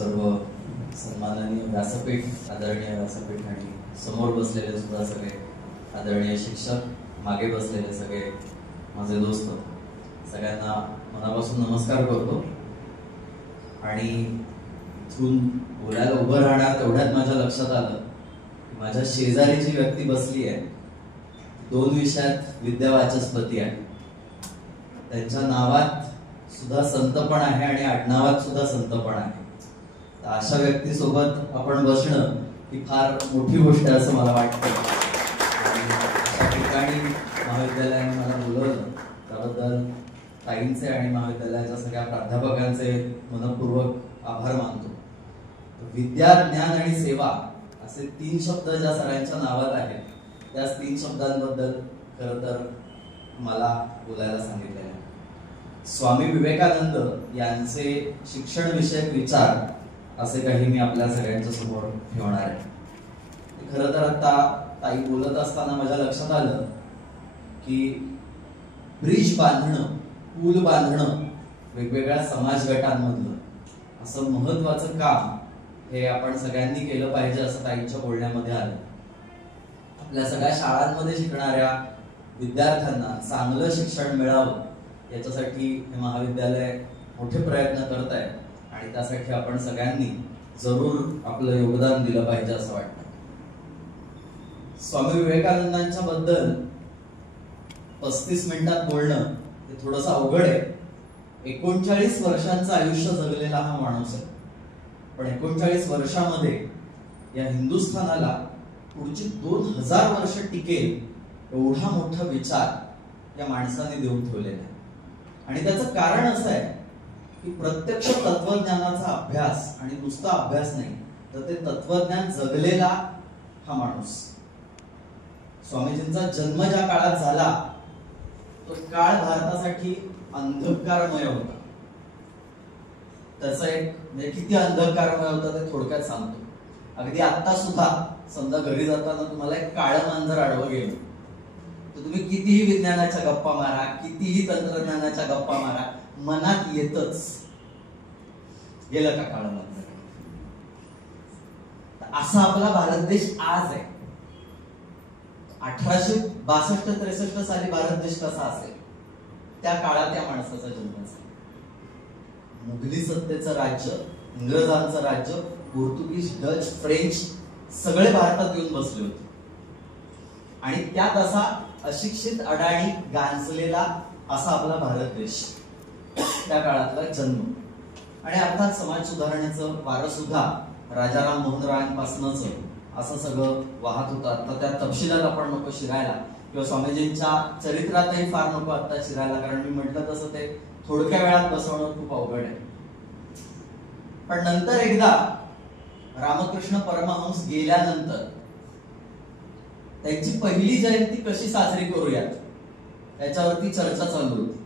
सर्व सन्माननीय व्यासपीठ, आदरणीय व्यासपीठ आणि समोर बसलेले सुद्धा सगळे आदरणीय शिक्षक, मागे बसलेले सगळे माझे दोस्त, सगळ्यांना मनापासून नमस्कार करतो. आणि इथून बोलायला उभं राहणार तेवढ्यात माझ्या लक्षात आलं की माझ्या शेजारी जी व्यक्ती बसली आहे 2 विषयात विद्यावाचस्पती आहे. त्यांच्या नावात सुद्धा संतपण आहे आणि आडनावात सुद्धा संतपण आहे. तर अशा व्यक्तीसोबत आपण बसणं ही फार मोठी गोष्ट आहे असं मला वाटतं. आणि अशा ठिकाणी महाविद्यालयाने मला बोलवलं त्याबद्दल ताईंचे आणि महाविद्यालयाच्या सगळ्या प्राध्यापकांचे मनपूर्वक आभार मानतो. विद्या, ज्ञान आणि सेवा असे 3 शब्द ज्या सरांच्या नावात आहेत त्याच 3 शब्दांबद्दल खरं तर मला बोलायला सांगितलेलं आहे. स्वामी विवेकानंद यांचे शिक्षण विषयक विचार असे काही मी आपल्या सगळ्यांच्या समोर ठेवणार आहे. खरं तर आता ताई बोलत असताना माझ्या लक्षात आलं की ब्रिज बांधणं, पूल बांधणं वेगवेगळ्या समाज गटांमधलं असं महत्वाचं काम हे आपण सगळ्यांनी केलं पाहिजे असं ताईंच्या बोलण्यामध्ये आलं. आपल्या सगळ्या शाळांमध्ये शिकणाऱ्या विद्यार्थ्यांना चांगलं शिक्षण मिळावं याच्यासाठी हे महाविद्यालय मोठे प्रयत्न करत आहे आणि त्यासाठी आपण सगळ्यांनी जरूर आपलं योगदान दिलं पाहिजे असं वाटतं. स्वामी विवेकानंदांच्या बद्दल 35 मिनिटात बोलणं हे थोडंसं अवघड आहे. 39 वर्षांचं आयुष्य जगलेला हा माणूस आहे. पण 39 वर्षामध्ये या हिंदुस्थानाला पुढची 2000 वर्ष टिकेल एवढा मोठा विचार या माणसाने देऊन ठेवलेला आहे. आणि त्याचं कारण असं आहे की प्रत्यक्ष तत्वज्ञानाचा अभ्यास आणि नुसता अभ्यास नाही तर ते तत्वज्ञान जगलेला हा माणूस. स्वामीजींचा जन्म ज्या काळात झाला तो काळ भारतासाठी अंधकारमय होता. त्याचा एक म्हणजे किती अंधकारमय होता ते थोडक्यात सांगतो. अगदी आता सुद्धा समजा घरी जाताना तुम्हाला एक काळं मांजर आडवं गेलं तर तुम्ही कितीही विज्ञानाच्या गप्पा मारा, कितीही तंत्रज्ञानाच्या गप्पा मारा, मनात येतच गेलं का काळं मांजर. असा आपला भारत देश आज आहे. 1862-63 साली भारत देश कसा असेल त्या काळात या माणसाचा जन्म झाला. मुघली सत्तेचं राज्य, इंग्रजांचं राज्य, पोर्तुगीज, डच, फ्रेंच सगळे भारतात येऊन बसले होते. आणि त्यात असा अशिक्षित, अडाणी, गांजलेला असा आपला भारत देश, त्या काळातला जन्म. आणि अर्थात समाज सुधारण्याचं वारं सुद्धा राजाराम मोहन रायांपासूनच असं सगळं वाहत होतं. आता त्या तपशिलात आपण नको शिरायला किंवा स्वामीजींच्या चरित्रातही फार नको आता शिरायला, कारण मी म्हटलं तसं ते थोडक्या वेळात बसवणं खूप अवघड आहे. पण नंतर एकदा रामकृष्ण परमहंस गेल्यानंतर त्यांची पहिली जयंती कशी साजरी करूयात त्याच्यावरती चर्चा चालू होती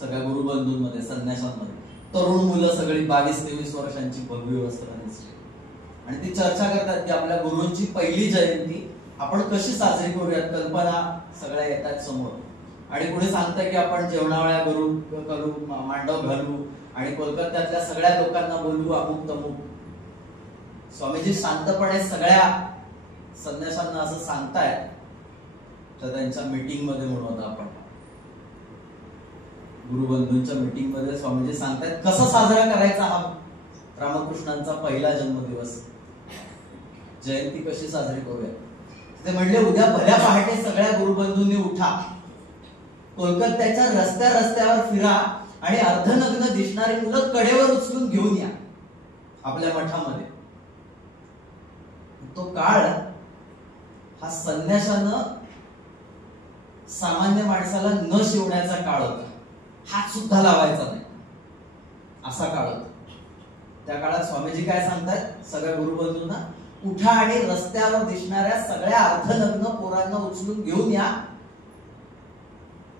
सगळ्या गुरुबंधूंमध्ये, संन्याशांमध्ये. तरुण मुलं सगळी 22-23 वर्षांची भव्य वस्त्र नेसली आणि ती चर्चा करतात की आपल्या गुरूंची पहिली जयंती आपण कशी साजरी करूयात. कल्पना सगळ्या येतात समोर आणि पुढे सांगतात की आपण जेवणावळ्या करू, मांडव घालू आणि कोलकात्यातल्या सगळ्या लोकांना बोलवू, अमुक तमुक. स्वामीजी शांतपणे सगळ्या संन्याशांना असं सांगतायत. तर त्यांच्या मीटिंग मध्ये म्हणून आपण गुरुबंधूंच्या मीटिंग मध्ये स्वामीजी सांगतायत कसा साजरा करायचा हा रामकृष्णांचा पहिला जन्मदिवस, जयंती कशी साजरी करूया. ते म्हणले उद्या भल्या पहाटे सगळ्या गुरुबंधूंनी उठा, कोलकात्याच्या रस्त्यावर फिरा आणि अर्धनग्न दिसणारी मुलं कडेवर उचलून घेऊन या आपल्या मठामध्ये. तो काळ हा संन्याशानं सामान्य माणसाला न शिवण्याचा काळ होता. हात सुद्धा लावायचा नाही असा काळ होता. त्या काळात स्वामीजी काय सांगतात सगळ्या गुरुबंधूंना, उठा आणि रस्त्यावर दिसणाऱ्या सगळ्या अर्धनग्न पोरांना उचलून घेऊन या,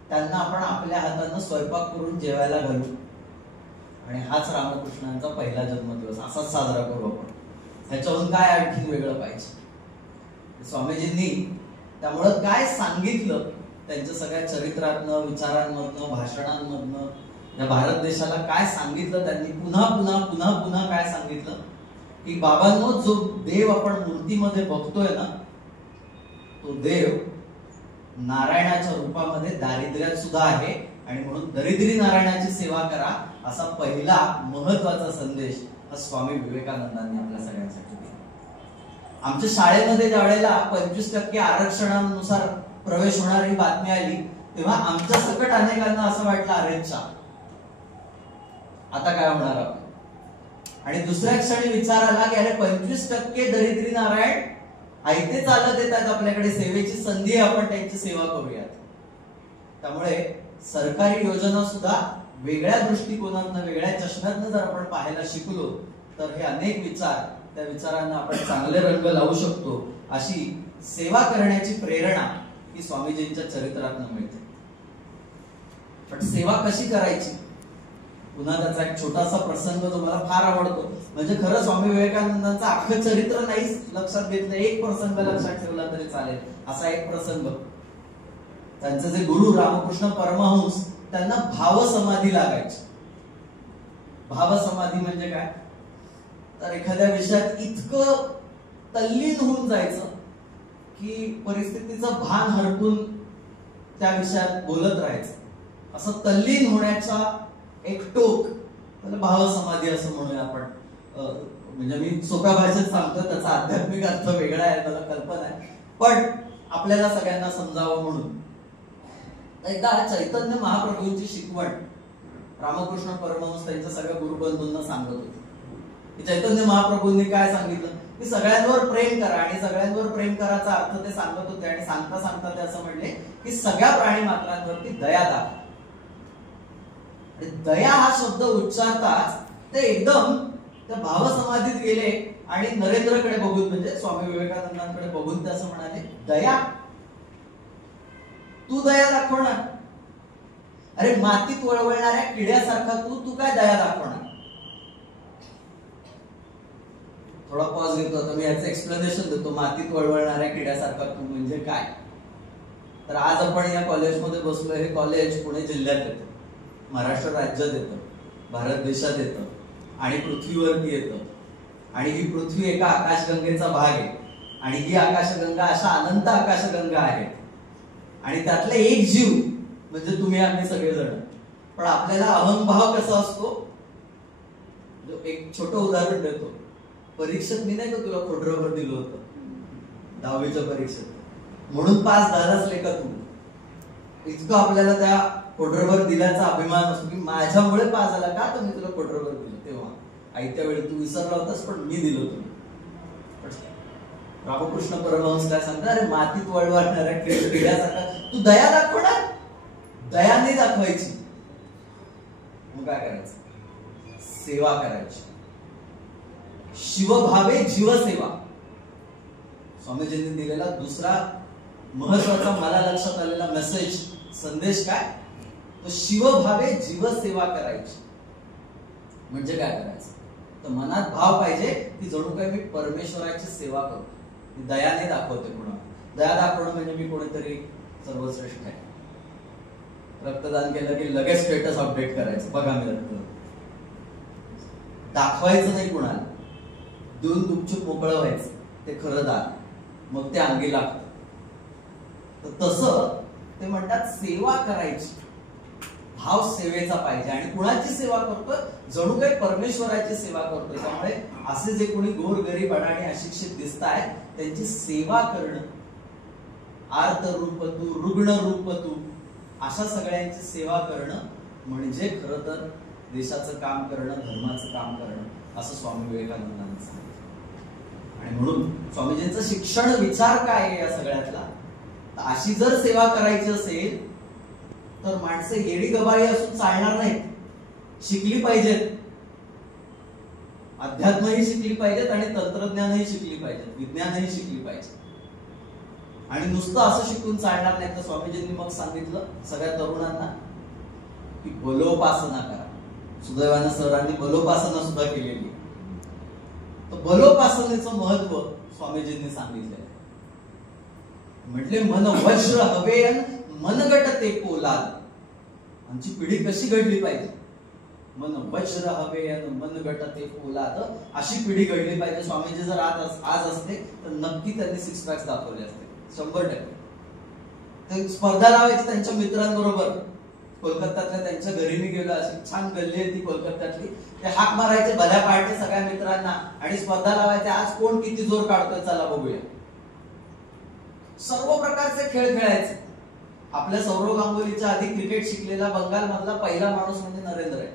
त्यांना आपण आपल्या हातानं स्वयंपाक करून जेवायला घालू आणि हाच रामकृष्णांचा पहिला जन्मदिवस असाच साजरा करू आपण. ह्याच्याहून काय आणखी वेगळं पाहिजे. स्वामीजींनी त्यामुळं काय सांगितलं त्यांच्या सगळ्या चरित्रातनं, विचारांमधनं, भाषणांमधनं या भारत देशाला काय सांगितलं त्यांनी, पुन्हा पुन्हा पुन्हा पुन्हा काय सांगितलं की बाबांनो, जो देव आपण मूर्तीमध्ये बघतोय ना, तो देव नारायणाच्या रूपामध्ये दारिद्र्यात सुद्धा आहे, आणि म्हणून दरिद्री नारायणाची सेवा करा, असा पहिला महत्वाचा संदेश हा स्वामी विवेकानंदांनी आपल्या सगळ्यांसाठी दिला. आमच्या शाळेमध्ये ज्या वेळेला 25% आरक्षणानुसार प्रवेश होणारी बातमी आली, तेव्हा आमच्या सकट अनेकांना असं वाटलं, अरेच्छा, आता काय होणार आपण. आणि दुसऱ्या क्षणी विचार आला की अरे 25% दरिद्री नारायण आयते चालत येतात आपल्याकडे, सेवेची संधी आहे, आपण त्यांची सेवा करूयात. त्यामुळे सरकारी योजना सुद्धा वेगळ्या दृष्टिकोनातून, वेगळ्या चष्म्यातून जर आपण पाहायला शिकलो तर हे अनेक विचार, त्या विचारांना आपण चांगले रंग लावू शकतो, अशी सेवा करण्याची प्रेरणा ही स्वामीजींच्या चरित्रातून मिळते. पण सेवा कशी करायची, पुन्हा त्याचा एक छोटासा प्रसंग जो मला फार आवडतो. म्हणजे खरं स्वामी विवेकानंदांचं अख्खं चरित्र नाही लक्षात घेतलं, एक प्रसंग लक्षात ठेवला तरी चालेल. असा एक प्रसंग, त्यांचे जे गुरु रामकृष्ण परमहंस, त्यांना भावसमाधी लागायची. भावसमाधी म्हणजे काय, तर एखाद्या विषयात इतकं तल्लीन होऊन जायचं की परिस्थितीचं भान हरपून त्या विषयात बोलत राहायचं. असं तल्लीन होण्याचा एक टोक, त्याला भावसमाधी असं म्हणूया आपण. म्हणजे मी सोप्या भाषेत सांगतो, त्याचा आध्यात्मिक अर्थ वेगळा आहे, मला कल्पना आहे, पण आपल्याला सगळ्यांना समजावं म्हणून. एकदा चैतन्य महाप्रभूंची शिकवण रामकृष्ण परमहंस त्यांच्या सगळ्या गुरुबंधूंना सांगत होते. चैतन्य महाप्रभूंनी काय सांगितलं की सगळ्यांवर प्रेम करा, आणि सगळ्यांवर प्रेम करायचा अर्थ ते सांगत होते. आणि सांगता सांगता ते असं म्हणले की सगळ्या प्राणी मात्रांवरती दया दाखवा. दया हा शब्द उच्चारताच ते एकदम त्या भावसमाधीत गेले आणि नरेंद्रकडे बघून, म्हणजे स्वामी विवेकानंदांकडे बघून ते असं म्हणाले, दया, तू दया दाखवणार? अरे मातीत वळवळणाऱ्या किड्यासारखा तू काय दया दाखवणार? थोडा पॉज घेतो, तर मी याचं एक्सप्लेनेशन देतो. मातीत वळवळणाऱ्या किड्यासारखा तू म्हणजे काय. तर आज आपण या कॉलेजमध्ये बसलो. हे कॉलेज पुणे जिल्ह्यात येतं, महाराष्ट्र राज्यात येतं, भारत देशात येतं, आणि पृथ्वीवरती येतं. आणि ही पृथ्वी एका आकाशगंगेचा भाग आहे, आणि ही आकाशगंगा अशा अनंत आकाशगंगा आहेत, आणि त्यातला एक जीव म्हणजे तुम्ही आम्ही सगळेजण. पण आपल्याला अहंभाव कसा असतो, एक छोटं उदाहरण देतो. परीक्षेत मी नाही का तुला खोडरबर दिलं होतं 10वीच्या परीक्षेत, म्हणून पास झालाच नाही का तू, इतकं आपल्याला त्या खोडरबर दिल्याचा अभिमान असतो की माझ्यामुळे पास झाला का, तर मी तुला खोडरबर दिलं तेव्हा, आयत्या वेळी तू विसरला होतास पण मी दिलं तुला. रामकृष्ण परमहंस काय सांगतात, अरे मातीत वळवळणाऱ्या किड्यासारखा तू दया दाखवणार? दया नाही दाखवायची, मग काय करायचं? सेवा करायची. शिवभावे जीवसेवा, स्वामीजींनी दिलेला दुसरा महत्वाचा मला लक्षात आलेला मेसेज, संदेश काय, तो शिवभावे जीवसेवा करायची. म्हणजे काय करायचं, तर मनात भाव पाहिजे की जणू काय मी परमेश्वराची सेवा करतो. दयाने दाखवते कोणा, दया दाखवणं म्हणजे मी कोणीतरी सर्वश्रेष्ठ आहे. रक्तदान केलं की लगेच स्टेटस अपडेट करायचं, बघा मी रक्तदान. दाखवायचं नाही कोणाला, देऊन गुपचूप मोकळं व्हायचं, ते खरं दान, मग ते अंगी लागतं. तर तसं ते म्हणतात सेवा करायची, भाव सेवेचा पाहिजे. आणि कुणाची सेवा करतोय, जणू काही परमेश्वराची सेवा करतोय. त्यामुळे असे जे कोणी गोरगरीब आणि अशिक्षित दिसत आहेत त्यांची सेवा करणं, आर्त रूप तू, रुग्ण रूप तू, अशा सगळ्यांची सेवा करणं म्हणजे खरं तर देशाचं काम करणं, धर्माचं काम करणं, असं स्वामी विवेकानंदांनी सांगितलं. आणि म्हणून स्वामीजींचं शिक्षण विचार काय आहे या सगळ्यातला, अशी जर सेवा करायची असेल तर माणसं येडी गबाळी असून चालणार नाहीत, शिकली पाहिजेत, अध्यात्मही शिकली पाहिजेत आणि तंत्रज्ञानही शिकली पाहिजेत, विज्ञानही शिकली पाहिजे. आणि नुसतं असं शिकून चालणार नाही. तर स्वामीजींनी मग सांगितलं सगळ्या तरुणांना की बलोपासना करा. सुदैवानं सरांनी बलोपासना सुद्धा केलेली. तर बलोपासनेचं महत्व स्वामीजींनी सांगितलंय. म्हटले मन वज्र हवे मनगट ते पोलाद. आमची पिढी कशी घडली पाहिजे, मन वज्र हवे अन मन गटते पोलाद, अशी पिढी घडली पाहिजे. स्वामीजी जर आज असते तर नक्की त्यांनी सिक्स पॅक्स दाखवले असते 100%. ते स्पर्धा लावायची त्यांच्या मित्रांबरोबर. कोलकात्यातल्या त्यांच्या घरी मी गेलो, अशी छान गल्ली आहे ती कोलकात्यातली. ते हाक मारायचे भल्या पहाटे सगळ्या मित्रांना आणि स्पर्धा लावायचे, आज कोण किती जोर काढतोय चला बघूया. सर्व प्रकारचे खेळ खेळायचे. आपल्या सौरव गांगुलीच्या आधी क्रिकेट शिकलेला बंगाल मधला पहिला माणूस म्हणजे नरेंद्र आहे,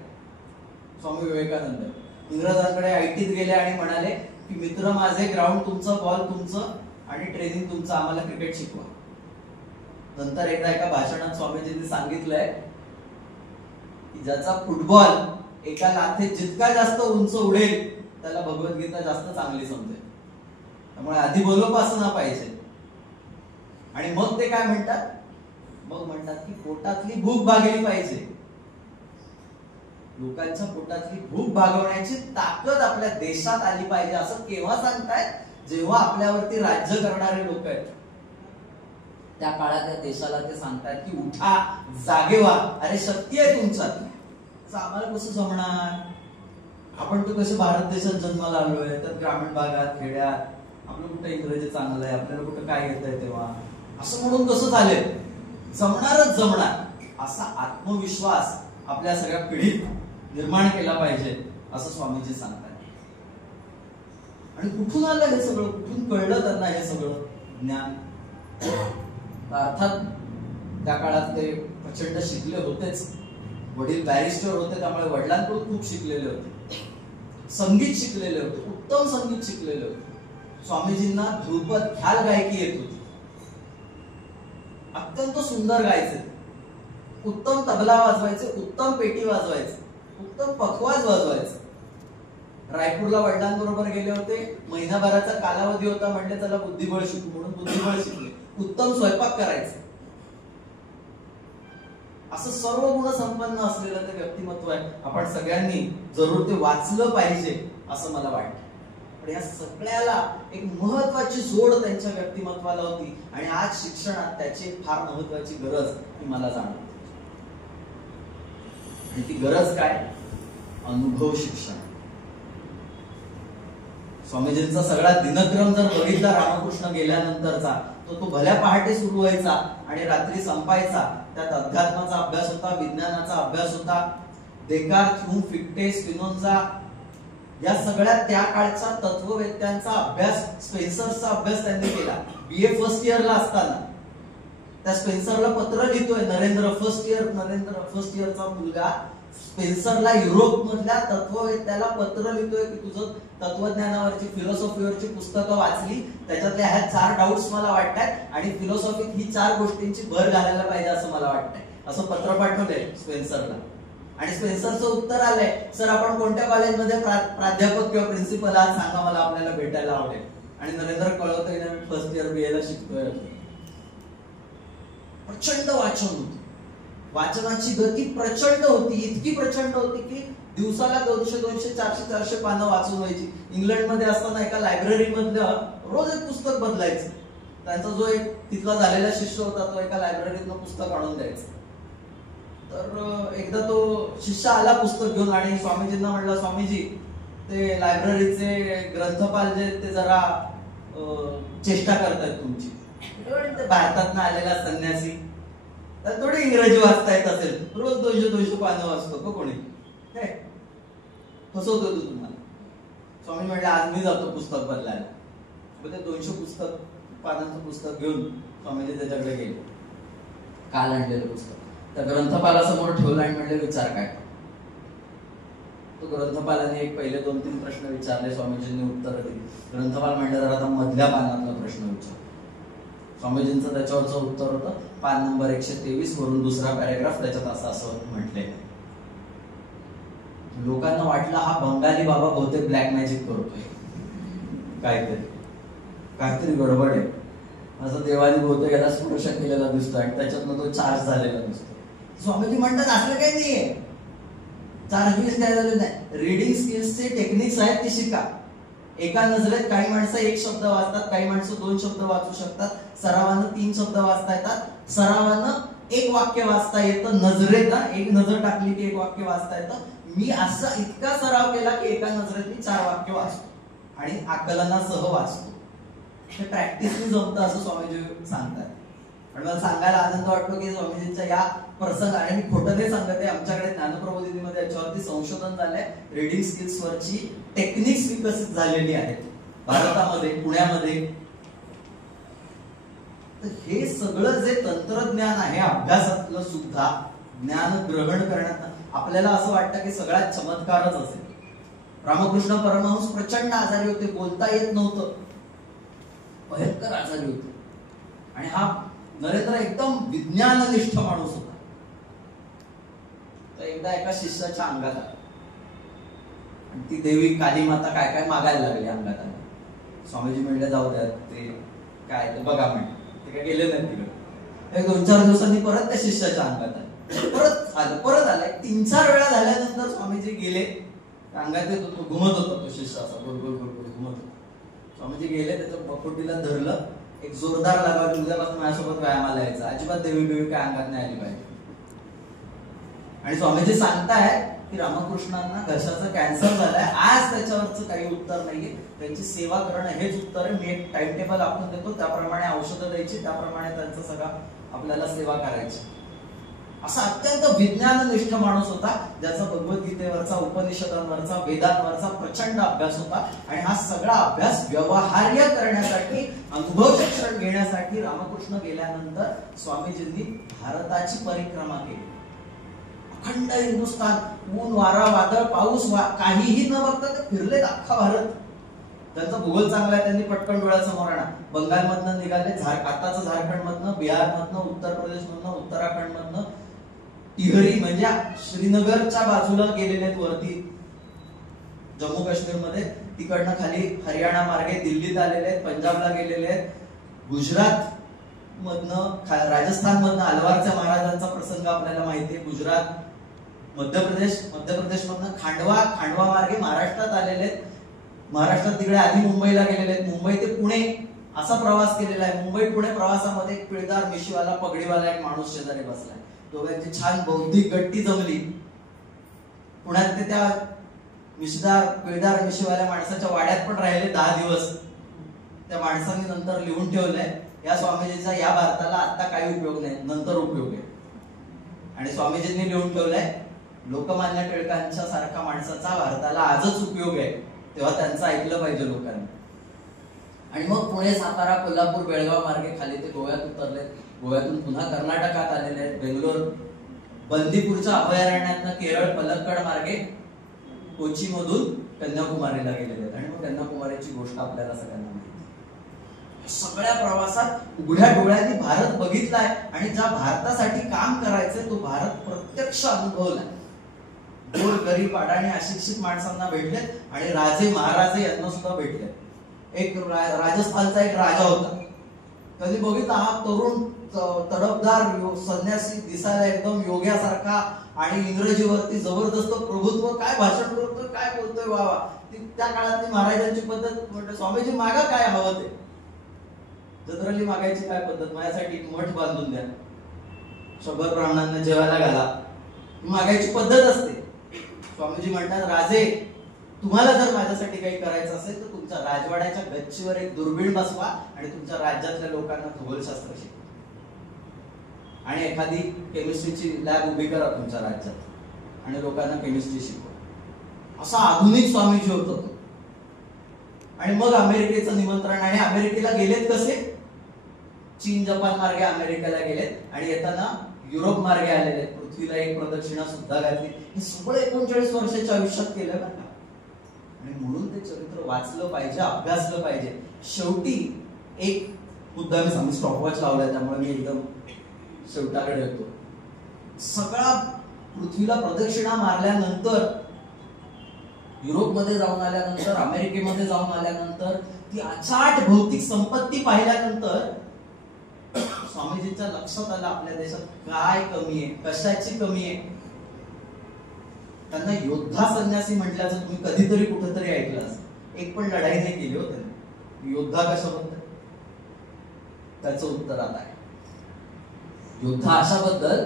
स्वामी विवेकानंद. इंग्रजांकडे आयटीत गेले आणि म्हणाले की मित्र माझे, ग्राउंड तुमचं, बॉल तुमचं आणि ट्रेनिंग तुमचं, आम्हाला क्रिकेट शिकवा. नंतर एकदा एका भाषणात स्वामीजींनी सांगितलंय की ज्याचा फुटबॉल एका लाथेत जितका जास्त उंच उडेल त्याला भगवद्गीता जास्त चांगली समजेल. त्यामुळे आधी बोलोपासना पाहिजे. आणि मग ते काय म्हणतात, मग म्हणतात की पोटातली भूक भागली पाहिजे. लोकांच्या पोटातली भूक भागवण्याची ताकद आपल्या देशात आली पाहिजे. असं केव्हा सांगतायत, जेव्हा आपल्यावरती राज्य करणारे लोक आहेत त्या काळात त्या देशाला ते सांगतात की उठा, जागे व्हा, अरे शक्ती आहे तुमच्यात. आम्हाला कसं जमणार, आपण तर कसे भारत देशात जन्माला आलोय, तर ग्रामीण भागात खेड्यात, आपलं कुठं इंग्रजी चांगलं आहे, आपल्याला कुठं काय येत आहे तेव्हा, असं म्हणून कसं चालेल, जमणारच जमणार. असा आत्मविश्वास आपल्या सगळ्या पिढीत निर्माण केला पाहिजे असं स्वामीजी सांगतात. आणि कुठून आलं हे सगळं, कुठून कळलं त्यांना हे सगळं ज्ञान. अर्थात त्या काळात ते प्रचंड शिकले होतेच. वडील बॅरिस्टर होते, त्यामुळे वडिलांकडून खूप शिकलेले होते. संगीत शिकलेले होते, उत्तम संगीत शिकलेले होते. स्वामीजींना ध्रुपद ख्याल गायकी येत होती, अत्यंत सुंदर गायचे, उत्तम तबला वाजवायचे, उत्तम पेटी वाजवायचे, उत्तम पखवाज वाजवायचे. रायपूरला वडिलांबरोबर गेले होते, महिनाभराचा कालावधी होता, म्हणले त्याला बुद्धिबळ शिकू, म्हणून बुद्धिबळ शिकले. उत्तम स्वयंपाक करायचे. असं सर्व गुण संपन्न असलेलं ते व्यक्तिमत्व आहे. आपण सगळ्यांनी जरूर ते वाचलं पाहिजे असं मला वाटतं. पण या सगळ्याला एक महत्वाची जोड त्यांच्या व्यक्तिमत्वाला होती आणि आज शिक्षणात त्याची फार महत्वाची गरज ही मला जाणवते. आणि ती गरज काय, अनुभव शिक्षण. स्वामीजींचा सगळा दिनक्रम जर बघितला रामकृष्ण गेल्यानंतरचा, तो भल्या पहाटे सुरू व्हायचा आणि रात्री संपायचा. त्यात अध्यात्माचा अभ्यास होता, विज्ञानाचा अभ्यास होता, देकार्त, ह्यूम, फिक्टे, स्पिनोझा या सगळ्या त्या काळच्या तत्ववेत्यांचा अभ्यास, स्पेन्सरचा अभ्यास त्यांनी केला. बीए फर्स्ट इयरला असताना त्या स्पेन्सरला पत्र लिहितोय नरेंद्र फर्स्ट इयरचा मुलगा स्पेन्सरला, युरोप मधल्या तत्ववेत्याला पत्र लिहितोय की तुझं तत्वज्ञानावरची, फिलॉसॉफीवरची पुस्तकं वाचली, त्याच्यातल्या ह्या 4 डाऊट्स मला वाटतात आणि फिलॉसॉफीत ही 4 गोष्टींची भर घालायला पाहिजे असं मला वाटतंय. असं पत्र पाठवलंय स्पेन्सरला. आणि स्पेन्सरचं उत्तर आलंय, सर आपण कोणत्या कॉलेजमध्ये प्राध्यापक किंवा प्रिन्सिपल आहात सांगा, मला आपल्याला भेटायला आवडेल. आणि नरेंद्र कळवतोय ना, मी फर्स्ट इयर बीए ला शिकतोय. प्रचंड वाचन होतं, वाचनाची गती प्रचंड होती, इतकी प्रचंड होती की दिवसाला 200, 400, 400 पानं वाचून व्हायची. इंग्लंडमध्ये असताना एका लायब्ररी मधलं रोज एक पुस्तक बदलायचं. त्यांचा जो एक तिथला झालेला शिष्य होता, तो एका लायब्ररीतनं पुस्तक आणून द्यायचा. तर एकदा तो शिष्य आला पुस्तक घेऊन आणि स्वामीजींना म्हणला, स्वामीजी ते लायब्ररीचे ग्रंथपाल जे ते जरा चेष्टा करतायत तुमची. ते भारतातनं आलेला संन्यासी, तर थोडी इंग्रजी वाचता येत असेल, रोज 200 पानं वाचतो का कोणी, फसवतो तू तुम्हाला. स्वामी म्हणले आज मी जातो पुस्तक बदलायला. ते 200 पानांचं पुस्तक घेऊन स्वामीजी त्याच्याकडे गेले. काल आणलेलं पुस्तक त्या ग्रंथपालासमोर ठेवलं आणि म्हणले विचार काय. तो ग्रंथपालाने एक पहिले 2-3 प्रश्न विचारले, स्वामीजींनी उत्तर दिली. ग्रंथपाल म्हणले जरा आता मधल्या पानातला प्रश्न विचार. स्वामीजींचं त्याच्यावरचं उत्तर होतं, पान नंबर 123 वरून दुसरा पॅरेग्राफ, त्याच्यात असं म्हटलंय. लोकांना वाटलं हा बंगाली बाबा बहुतेक ब्लॅक मॅजिक करतोय, काहीतरी गडबड आहे, असं देवाने बहुतेक याला स्पर्श केलेला दिसतो आणि त्याच्यातनं तो चार्ज झालेला दिसतो. स्वामीजी म्हणतात असलं काही नाहीये, चार्ज काय झालं नाही. रीडिंग स्किल्सचे टेक्निक्स आहेत ती शिका. एका नजरेत काही माणसं 1 शब्द वाचतात, काही माणसं 2 शब्द वाचू शकतात, सरावानं 3 शब्द वाचता येतात, सरावानं एक वाक्य वाचता येतं नजरेत, एक नजर टाकली की एक वाक्य वाचता येतं. मी असा इतका सराव केला की एका नजरेत मी 4 वाक्य वाचतो आणि आकलनासह वाचतो. हे प्रॅक्टिसने जमतं असं स्वामीजी सांगतात. पण मला सांगायला आनंद वाटतो की स्वामीजींच्या या प्रसंग, आणि मी खोटं नाही सांगत आहे, आमच्याकडे ज्ञानप्रबोधिनीमध्ये याच्यावरती संशोधन झालंय. रीडिंग स्किल्स वरची टेक्निक्स विकसित झालेली आहेत भारतामध्ये, पुण्यामध्ये. तर हे सगळं जे तंत्रज्ञान आहे अभ्यासातलं सुद्धा ज्ञान ग्रहण करण्यात आपल्याला असं वाटतं की सगळ्यात चमत्कारच असेल. रामकृष्ण परमहंस प्रचंड आजारी होते, बोलता येत नव्हतं, भयंकर आजारी होते. आणि हा नरेंद्र एकदम विज्ञाननिष्ठ माणूस होता. तर एकदा एका शिष्याच्या अंगात आला आणि ती देवी काली माता काय काय मागायला लागली अंगात आली. स्वामीजी म्हणले जाऊ द्या, ते काय ते बघा म्हणे. ते काय गेले नाही तिकडे. 2-4 दिवसांनी परत त्या शिष्याच्या अंगात आले, परत आला. 3-4 वेळा झाल्यानंतर स्वामीजी गेले. अंगात येत होतो, घुमत होता तो शिष्य, असा गोल गोल गोल गोल घुमत होता. स्वामीजी गेले, त्याच्या बकोटीला धरलं, एक जोरदार लागावली, उद्यापासून माझ्यासोबत व्यायामाला यायचा, अजिबात देवी बिवी काय अंगात नाही आली पाहिजे. आणि स्वामीजी सांगताय की रामकृष्णांना घशाचा कॅन्सर झालाय, आज त्याच्यावरचं काही उत्तर नाहीये, त्यांची सेवा करणं हेच उत्तर आहे. मी एक टाइम टेबल आपण देतो, त्याप्रमाणे औषधं द्यायची, त्याप्रमाणे त्यांचं सगळं आपल्याला सेवा करायची. असा अत्यंत विज्ञाननिष्ठ माणूस होता, ज्याचा भगवद्गीतेवरचा, उपनिषदांवरचा, वेदांवरचा प्रचंड अभ्यास होता. आणि हा सगळा अभ्यास व्यवहार्य करण्यासाठी, अनुभव शिक्षण घेण्यासाठी रामकृष्ण गेल्यानंतर स्वामीजींनी भारताची परिक्रमा केली. अखंड हिंदुस्थान, ऊन वारा वादळ पाऊस काहीही न बघता ते फिरलेत अख्खा भारत. त्यांचा भूगोल चांगला आहे, त्यांनी पटकन डोळ्यासमोर आणा. बंगालमधनं निघाले, आताचं झारखंडमधनं, बिहारमधनं, उत्तर प्रदेशमधनं, उत्तराखंडमधनं, टिहरी म्हणजे श्रीनगरच्या बाजूला गेलेले आहेत, वरती जम्मू काश्मीरमध्ये, तिकडनं खाली हरियाणा मार्गे दिल्लीत आलेले आहेत, पंजाबला गेलेले आहेत, गुजरात मधनं, राजस्थान मधनं अलवारच्या महाराजांचा प्रसंग आपल्याला माहिती आहे, गुजरात, मध्यप्रदेशमधनं खांडवा मार्गे महाराष्ट्रात आलेले आहेत. महाराष्ट्रात तिकडे आधी मुंबईला गेलेले आहेत, मुंबई ते पुणे असा प्रवास केलेला आहे. मुंबई पुणे प्रवासामध्ये एक पिळदार मिशीवाला, पगडीवाला एक माणूस शेजारी बसलाय. दोघांची छान बौद्धिक गट्टी जमली. पुण्यात ते त्या पिळदार मिशीवाल्या माणसाच्या वाड्यात पण राहिले 10 दिवस. त्या माणसांनी नंतर लिहून ठेवलंय, या स्वामीजीचा या भारताला आता काही उपयोग नाही, नंतर उपयोग आहे. आणि स्वामीजींनी लिहून ठेवलंय, लोकमान्य टिळकांच्या सारखा माणसाचा भारताला आजच उपयोग आहे, तेव्हा त्यांचं ऐकलं पाहिजे लोकांनी. आणि मग पुणे, सातारा, कोल्हापूर, बेळगाव मार्गे खाली ते गोव्यात उतरले. गोव्यातून पुन्हा कर्नाटकात आलेले आहेत, बेंगलोर, बंदीपूरच्या अभयारण्यातनं केरळ, पलक्कड मार्गे कोची मधून कन्याकुमारीला गेलेले आहेत. आणि मग कन्याकुमारीची गोष्ट आपल्याला सगळ्यांना माहिती. सगळ्या प्रवासात उघड्या डोळ्यांनी भारत बघितलाय आणि ज्या भारतासाठी काम करायचंय तो भारत प्रत्यक्ष अनुभवलाय. गोर, गरीब, अडाणी, अशिक्षित माणसांना भेटले आणि राजे महाराजे यांना सुद्धा भेटले. एक राजस्थानचा एक राजा होता, त्यांनी बघितला हा तरुण तडफदार संन्यासी, दिसायला एकदम योग्यासारखा आणि इंग्रजीवरती जबरदस्त प्रभुत्व, काय भाषण करतोय, काय बोलतोय बाबा. त्या काळातली महाराजांची पद्धत म्हणजे स्वामीजी मागा काय हवं ते, जनरली मागायची काय पद्धत, माझ्यासाठी मठ बांधून द्या, 100 ब्राह्मणांना जेवायला घाला, मागायची पद्धत असते. स्वामीजी म्हणतात, राजे तुम्हाला जर माझ्यासाठी काही करायचं असेल तर तुमच्या राजवाड्याच्या गच्चीवर एक दुर्बीण बसवा आणि तुमच्या राज्यातल्या लोकांना खगोलशास्त्र शिकवा आणि एखादी केमिस्ट्रीची लॅब उभी करा तुमच्या राज्यात आणि लोकांना केमिस्ट्री शिकवा. असा आधुनिक स्वामीजी होता तो. आणि मग अमेरिकेचं निमंत्रण, आणि अमेरिकेला गेलेत कसे, चीन, जपान मार्गे अमेरिकेला गेलेत आणि येताना युरोप मार्गे आलेले आहेत. पृथ्वीला एक प्रदक्षिणा सुद्धा घातली. हे सगळं 39 वर्षाच्या आयुष्यात केलं बरं का. आणि म्हणून ते चरित्र वाचलं पाहिजे, अभ्यासलं पाहिजे. शेवटी एक मुद्दा मी सांगू, स्टॉपवॉच लावलाय त्यामुळे मी एकदम शेवटाकडे येतो. सगळा पृथ्वीला प्रदक्षिणा मारल्यानंतर, युरोपमध्ये जाऊन आल्यानंतर, अमेरिकेमध्ये जाऊन आल्यानंतर, ती अचाट भौतिक संपत्ती पाहिल्यानंतर स्वामीजींच्या लक्षात आलं आपल्या देशात काय कमी आहे, कशाची कमी आहे. त्यांना योद्धा संन्यासी म्हटल्याचं तुम्ही कधीतरी कुठेतरी ऐकलं असेल. एक पण लढाई नाही केली होती. योद्धा कशाबद्दल, त्याचं उत्तर आता आहे. योद्धा अशाबद्दल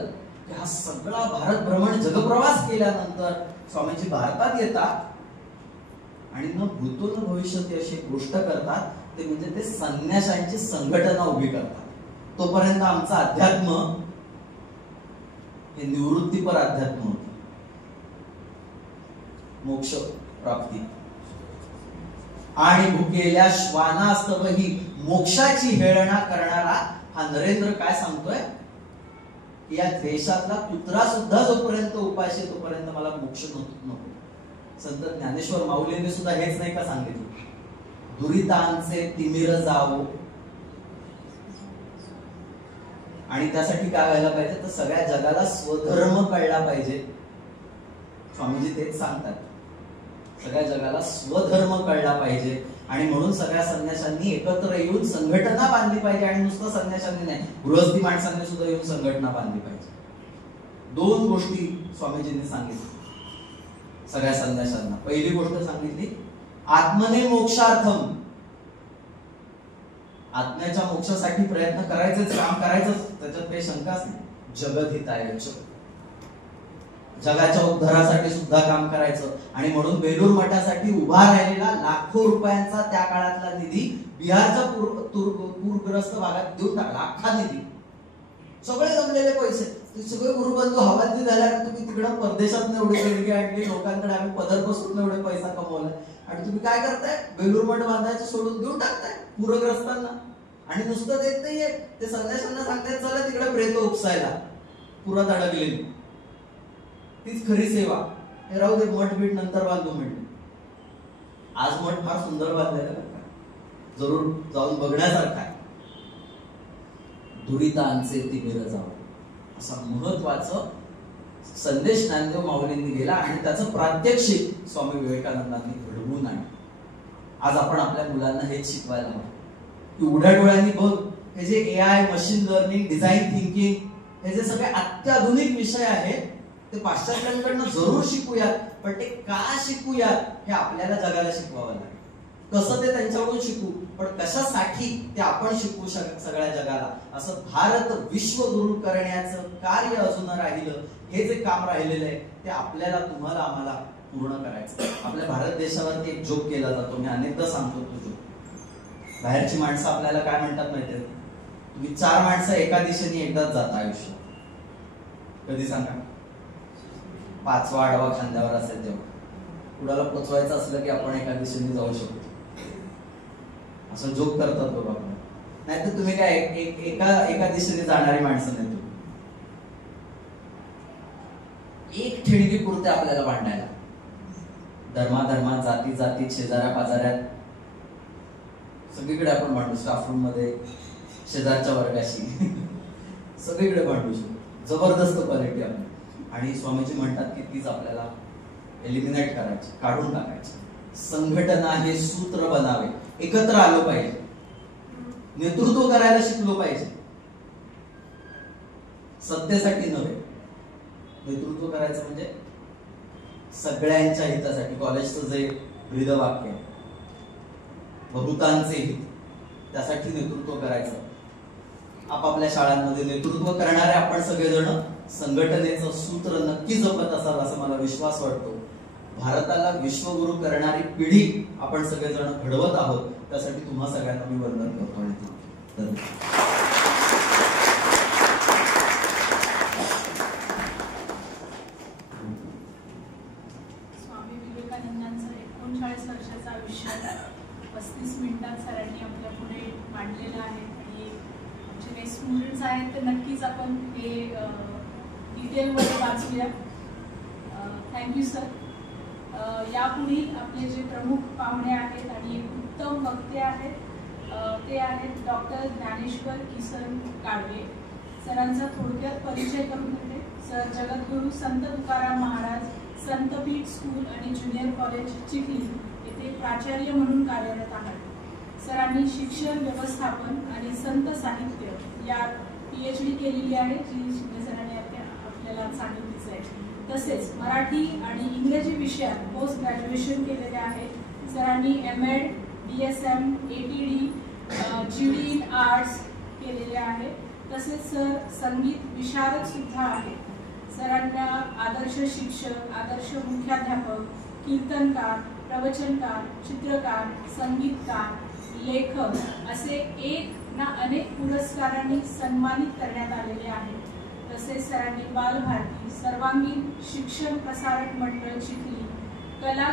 की हा सगळा भारत भ्रमण जगप्रवास केल्यानंतर स्वामीजी भारतात येतात आणि न भूतो न भविष्यती अशी एक गोष्ट करतात, ते म्हणजे ते संन्याशांची संघटना उभी करतात. तोपर्यंत आमचं अध्यात्म हे निवृत्तीपर अध्यात्म होतं, मोक्ष प्राप्ती. आणि भुकेल्या श्वानास्तव ही मोक्षाची हेळना करणारा हा नरेंद्र काय सांगतोय, या देशातला कुत्रा सुद्धा जोपर्यंत उपाशी तोपर्यंत मला मोक्ष नको. संत ज्ञानेश्वर माऊलींनी सुद्धा हेच नाही का सांगितलं, दुरितांचे तिमिर जावो. आणि त्यासाठी काय व्हायला पाहिजे, तर सगळ्या जगाला स्वधर्म कळला पाहिजे. स्वामीजी तेच सांगतात, सगळ्या जगाला स्वधर्म कळला पाहिजे. आणि म्हणून सगळ्या संन्याशांनी एकत्र येऊन संघटना बांधली पाहिजे. आणि नुसतं संन्याशांनी नाही, गृहस्थी माणसांनी सुद्धा येऊन संघटना बांधली पाहिजे. 2 गोष्टी स्वामीजींनी सांगितल्या सगळ्या संन्याशांना. पहिली गोष्ट सांगितली, आत्मने मोक्षार्थम, आत्म्याच्या मोक्षासाठी प्रयत्न करायचेच, काम करायचंच, त्याच्यात काही शंकाच नाही. जगद्हिताय, जगाच्या उद्धारासाठी सुद्धा काम करायचं. आणि म्हणून बेलूर मठासाठी उभा राहिलेला लाखो रुपयांचा त्या काळातला निधी बिहारच्या पूरग्रस्त भागात देऊन टाकला. अख्खा निधी, सगळे जमलेले पैसे, ते सगळे गुरुबंधू हवालदिल झाल्यावर तुम्ही तिकडं परदेशात एवढी देणगी आणली, लोकांकडे आम्ही पदर बसून एवढे पैसा कमवलाय, आणि तुम्ही काय करताय, बेलूर मठ बांधायचं सोडून देऊन टाकताय पूरग्रस्तांना. आणि नुसतं देत नाहीये, ते संन्याशांना सांगतायत चला तिकडे प्रेत उपसायला, पुरात अडकलेली. तीच खरी सेवा. हे राहू दे, मठ बीट नंतर बांधू म्हणले. आज मठ फार सुंदर बांधलेला आहे, जरूर जाऊन बघण्यासारखा आहे. दुरितांचे तिमिर जावो, असा महत्वाचा संदेश ज्ञानदेव माऊलींनी दिला. आणि त्याचं प्रात्यक्षिक स्वामी विवेकानंदांनी घडवून आणलं. आज आपण आपल्या मुलांना हेच शिकवायला हवं की उघड्या डोळ्यांनी बघ, हे जे AI, machine learning, design thinking, हे जे सगळे अत्याधुनिक विषय आहेत, ते पाश्चात्यांकडनं जरूर शिकूयात, पण ते का शिकूयात हे आपल्याला जगाला शिकवावं लागेल. कसं ते त्यांच्याकडून शिकू, पण कशासाठी ते आपण शिकवू सगळ्या जगाला. असं भारत विश्वगुरु करण्याचं कार्य अजून राहिलं. हे जे काम राहिलेलं आहे ते आपल्याला, तुम्हाला, आम्हाला पूर्ण करायचं. आपल्या भारत देशावरती एक जोक केला जातो, मी अनेकदा सांगतो तो जोक. बाहेरची माणसं आपल्याला काय म्हणतात माहितीये, तुम्ही 4 माणसं एका दिशेने एकदाच जाता आयुष्यात. कधी सांगा, 5वा आडवा खांद्यावर असेल तेव्हा. कुणाला पोचवायचं असलं की आपण एका दिशेने जाऊ शकतो, असं जोक करतात बाबा. नाही तर तुम्ही काय एका दिशेने जाणारी माणसं नाही. तुम्ही एक ठिणगी पुरते आपल्याला भांडायला, धर्माधर्मात, जाती जातीत, शेजाऱ्या पाजाऱ्यात, सगळीकडे आपण भांडू. स्टाफ रूम मध्ये, शेजारच्या वर्गाशी, सगळीकडे भांडू शकतो. जबरदस्त क्वालिटी आपण. आणि स्वामीजी म्हणतात की तीच आपल्याला एलिमिनेट करायची, काढून टाकायची. संघटना हे सूत्र बनावे, एकत्र आलो पाहिजे, नेतृत्व करायला शिकलो पाहिजे. सत्तेसाठी नव्हे, नेतृत्व करायचं म्हणजे सगळ्यांच्या हितासाठी. कॉलेजचं जे ब्रीदवाक्य, बहुतांचे हित, त्यासाठी नेतृत्व करायचं. आपापल्या शाळांमध्ये नेतृत्व करणारे आपण सगळेजण संघटनेचं सूत्र नक्की जपत असाल असं मला विश्वास वाटतो. भारताला विश्वगुरु करणारी पिढी आपण सगळेजण घडवत आहोत. त्यासाठी तुम्हा सगळ्यांना मी वंदन करतो. स्वामी विवेकानंदांचं 39 वर्षाचं आयुष्य 35 मिनिटात सरांनी आपल्या पुढे मांडलेलं आहे. आणि जे काही स्टुडंट्स आहेत ते नक्कीच आपण हे डिटेलमध्ये वाचूया. Thank you sir. यापुढे आपले जे प्रमुख पाहुणे आहेत आणि एक उत्तम वक्ते आहेत ते आहेत डॉक्टर ज्ञानेश्वर किसन काळवे. सरांचा थोडक्यात परिचय करून देते. सर जगद्गुरू संत तुकाराम महाराज संतपीठ स्कूल आणि ज्युनियर कॉलेज चिखली येथे प्राचार्य म्हणून कार्यरत आहेत. सरांनी शिक्षण व्यवस्थापन आणि संत साहित्य यात PhD केलेली आहे, जी शिंदे सरांनी आपल्याला सांगितलीच आहे. तसेच मराठी आणि इंग्रजी विषयात पोस्ट ग्रॅज्युएशन केलेले आहे. सरांनी MAd, DSM, ATD, GD in arts केलेले आहे. तसेच सर संगीत विशारद सुद्धा आहेत. सरांना आदर्श शिक्षक, आदर्श मुख्याध्यापक, कीर्तनकार, प्रवचनकार, चित्रकार, संगीतकार, लेखक असे एक ना अनेक पुरस्कारांनी सन्मानित करण्यात आलेले आहे. तसेच सरांनी बालभारती, सर्वांगीण शिक्षण प्रसारक मंडळ चिखली, कला